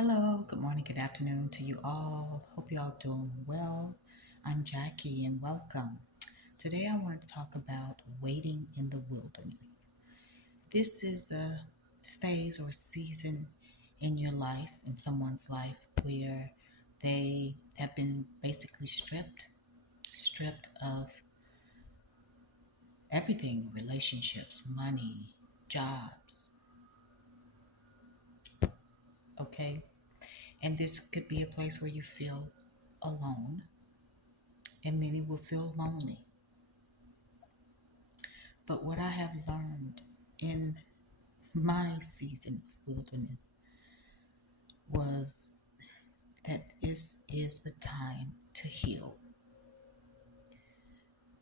Hello, good morning, good afternoon to you all. Hope you all doing well. I'm Jackie and welcome. Today I wanted to talk about waiting in the wilderness. This is a phase or season in your life, in someone's life, where they have been basically stripped of everything: relationships, money, jobs, okay? And this could be a place where you feel alone, and many will feel lonely. But what I have learned in my season of wilderness was that this is the time to heal.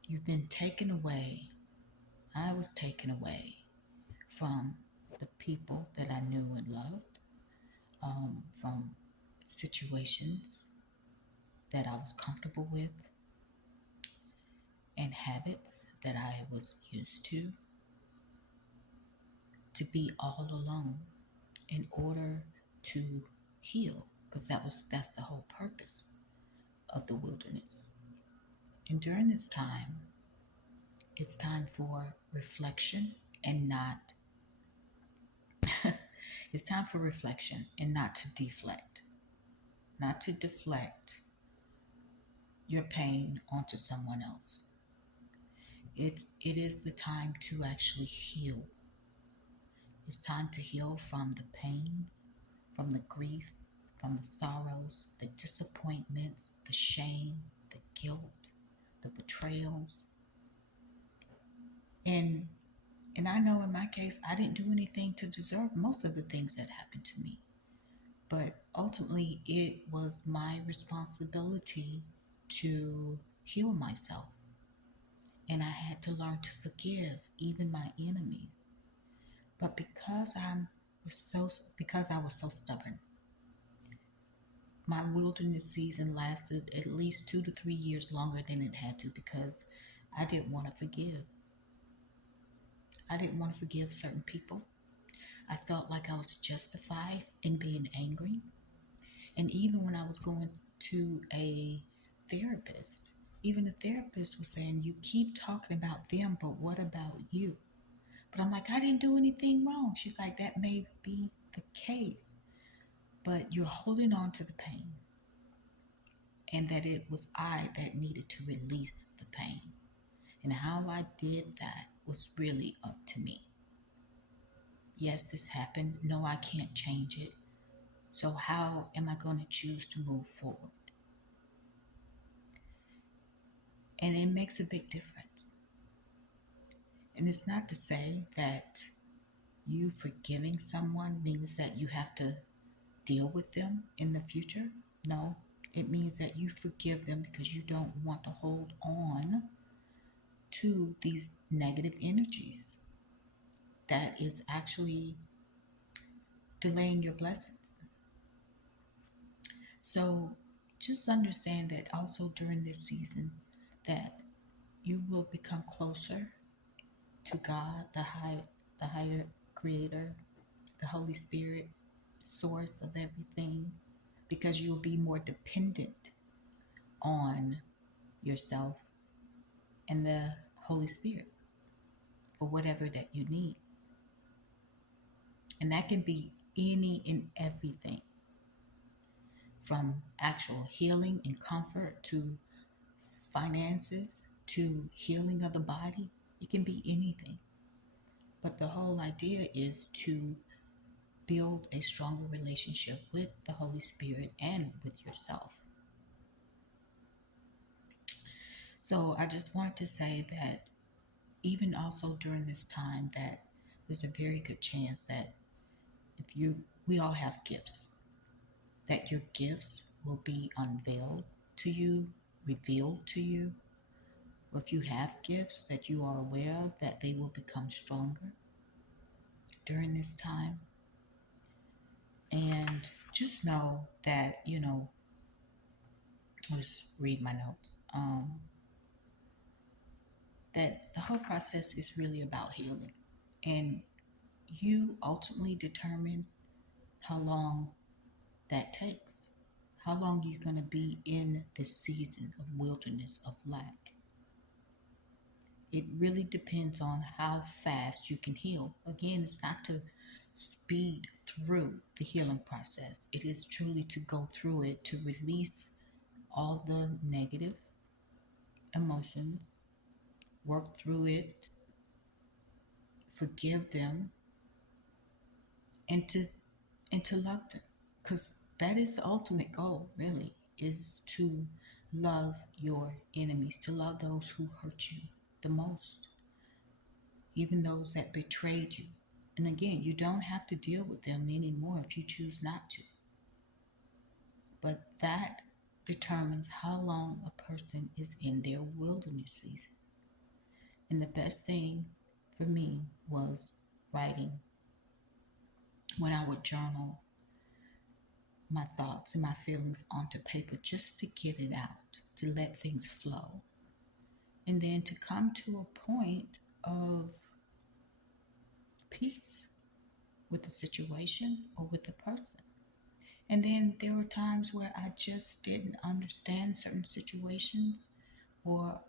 You've been taken away. I was taken away from the people that I knew and loved, from situations that I was comfortable with, and habits that I was used to be all alone in order to heal, because that's the whole purpose of the wilderness. And during this time, it's time for reflection and not it's time for reflection and not to deflect, not to deflect your pain onto someone else. It is the time to actually heal. It's time to heal from the pains, from the grief, from the sorrows, the disappointments, the shame, the guilt, the betrayals. And and I know in my case I didn't do anything to deserve most of the things that happened to me. But ultimately it was my responsibility to heal myself. And I had to learn to forgive even my enemies. But because I was so stubborn, my wilderness season lasted at least 2 to 3 years longer than it had to, because I didn't want to forgive. I didn't want to forgive certain people. I felt like I was justified in being angry. And even when I was going to a therapist, even the therapist was saying, "You keep talking about them, but what about you?" But I'm like, "I didn't do anything wrong." She's like, "That may be the case, but you're holding on to the pain, and that it was I that needed to release the pain. And how I did that was really up to me. Yes, this happened. No, I can't change it. So how am I going to choose to move forward?" And it makes a big difference. And it's not to say that you forgiving someone means that you have to deal with them in the future. No, it means that you forgive them because you don't want to hold on to these negative energies that is actually delaying your blessings. So just understand that also during this season that you will become closer to God, the higher creator, the Holy Spirit, source of everything, because you'll be more dependent on yourself and the Holy Spirit for whatever that you need. And that can be any and everything, from actual healing and comfort to finances to healing of the body. It can be anything. But the whole idea is to build a stronger relationship with the Holy Spirit and with yourself. So I just wanted to say that even also during this time, that there's a very good chance that we all have gifts, that your gifts will be unveiled to you, revealed to you. Or if you have gifts that you are aware of, that they will become stronger during this time. And just know that, let's read my notes. That the whole process is really about healing. And you ultimately determine how long that takes. How long are you going to be in this season of wilderness, of lack? It really depends on how fast you can heal. Again, it's not to speed through the healing process, it is truly to go through it, to release all the negative emotions, work through it, forgive them, and to love them, because that is the ultimate goal, really, is to love your enemies, to love those who hurt you the most, even those that betrayed you. And again, you don't have to deal with them anymore if you choose not to, but that determines how long a person is in their wilderness season. And the best thing for me was writing, when I would journal my thoughts and my feelings onto paper, just to get it out, to let things flow. And then to come to a point of peace with the situation or with the person. And then there were times where I just didn't understand certain situations or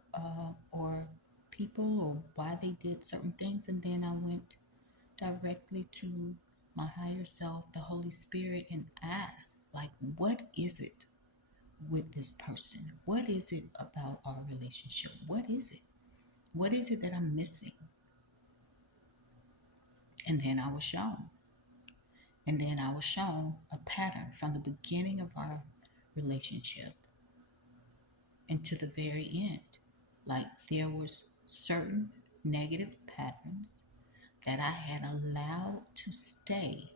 people, or why they did certain things. And then I went directly to my higher self, the Holy Spirit, and asked, like, what is it with this person? What is it about our relationship? What is it? What is it that I'm missing? And then I was shown. And then I was shown a pattern from the beginning of our relationship and to the very end. Like, there was certain negative patterns that I had allowed to stay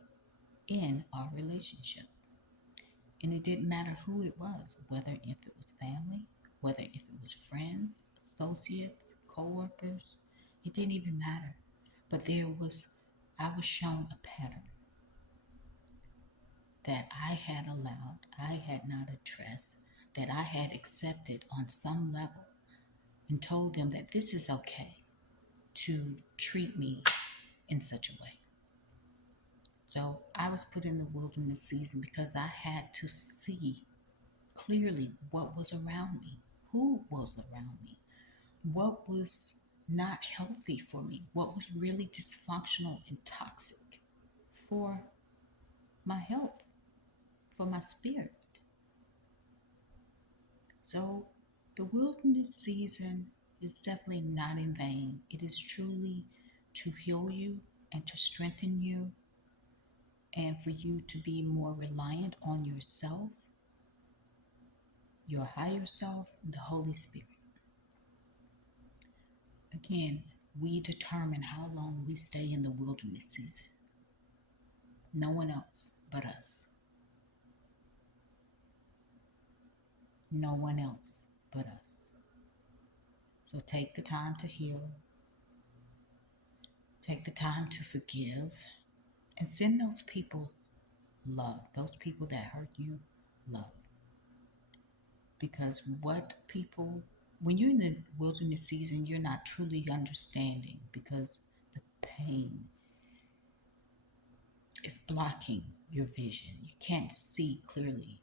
in our relationship. And it didn't matter who it was, whether if it was family, whether if it was friends, associates, co-workers, it didn't even matter. But I was shown a pattern that I had allowed, I had not addressed, that I had accepted on some level, and told them that this is okay to treat me in such a way. So I was put in the wilderness season because I had to see clearly what was around me, who was around me, what was not healthy for me, what was really dysfunctional and toxic for my health, for my spirit. So the wilderness season is definitely not in vain. It is truly to heal you and to strengthen you, and for you to be more reliant on yourself, your higher self, and the Holy Spirit. Again, we determine how long we stay in the wilderness season. No one else but us. No one else but us. So take the time to heal. Take the time to forgive. And send those people love. Those people that hurt you, love. Because when you're in the wilderness season, you're not truly understanding, because the pain is blocking your vision. You can't see clearly.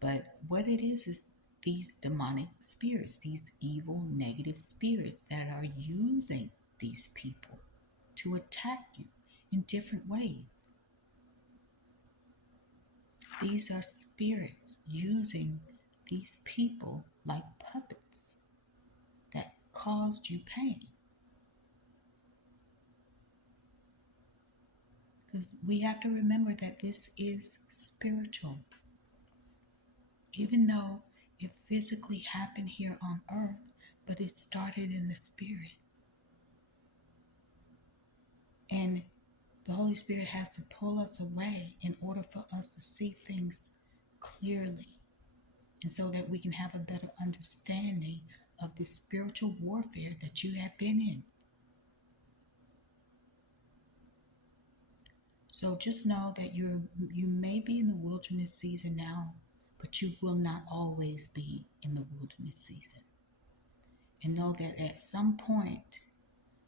But what it is these demonic spirits, these evil, negative spirits that are using these people to attack you in different ways. These are spirits using these people like puppets that caused you pain. Because we have to remember that this is spiritual. Even though it physically happened here on earth, but it started in the spirit. And the Holy Spirit has to pull us away in order for us to see things clearly, and so that we can have a better understanding of the spiritual warfare that you have been in. So just know that you may be in the wilderness season now, but you will not always be in the wilderness season. And know that at some point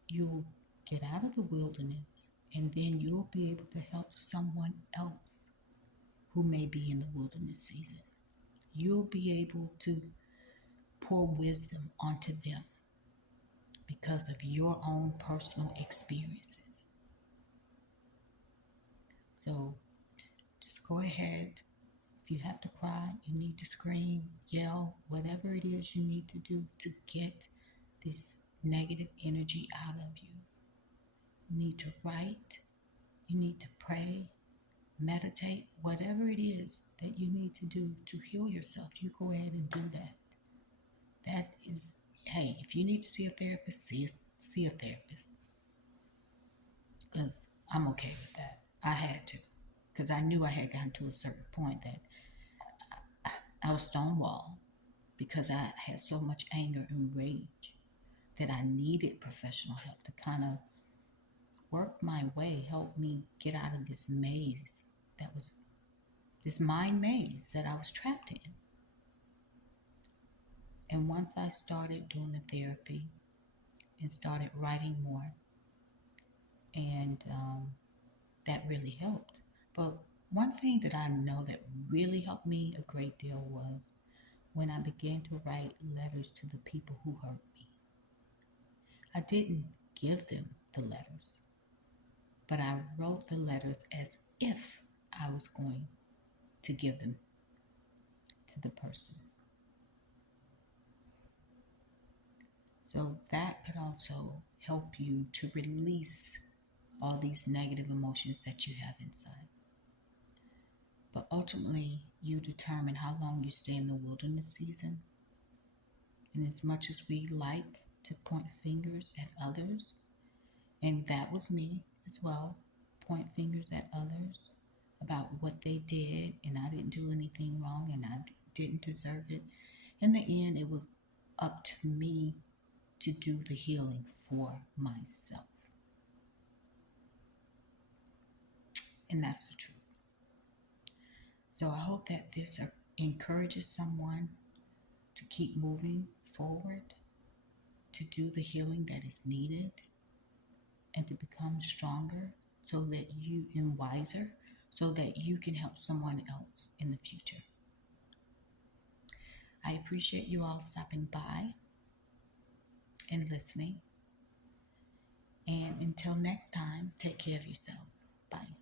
you'll get out of the wilderness, and then you'll be able to help someone else who may be in the wilderness season. You'll be able to pour wisdom onto them because of your own personal experiences. So just go ahead. If you have to cry, you need to scream, yell, whatever it is you need to do to get this negative energy out of you. You need to write, you need to pray, meditate, whatever it is that you need to do to heal yourself, you go ahead and do that. That is, hey, if you need to see a therapist, see a therapist. Because I'm okay with that. I had to. Because I knew I had gotten to a certain point that I was stonewalled because I had so much anger and rage that I needed professional help to kind of work my way, help me get out of this maze that was this mind maze that I was trapped in. And once I started doing the therapy and started writing more, and that really helped. But one thing that I know that really helped me a great deal was when I began to write letters to the people who hurt me. I didn't give them the letters, but I wrote the letters as if I was going to give them to the person. So that could also help you to release all these negative emotions that you have inside. But ultimately, you determine how long you stay in the wilderness season. And as much as we like to point fingers at others, and that was me as well, point fingers at others about what they did, and I didn't do anything wrong and I didn't deserve it. In the end, it was up to me to do the healing for myself. And that's the truth. So I hope that this encourages someone to keep moving forward, to do the healing that is needed, and to become stronger so that you and wiser so that you can help someone else in the future. I appreciate you all stopping by and listening. And until next time, take care of yourselves. Bye.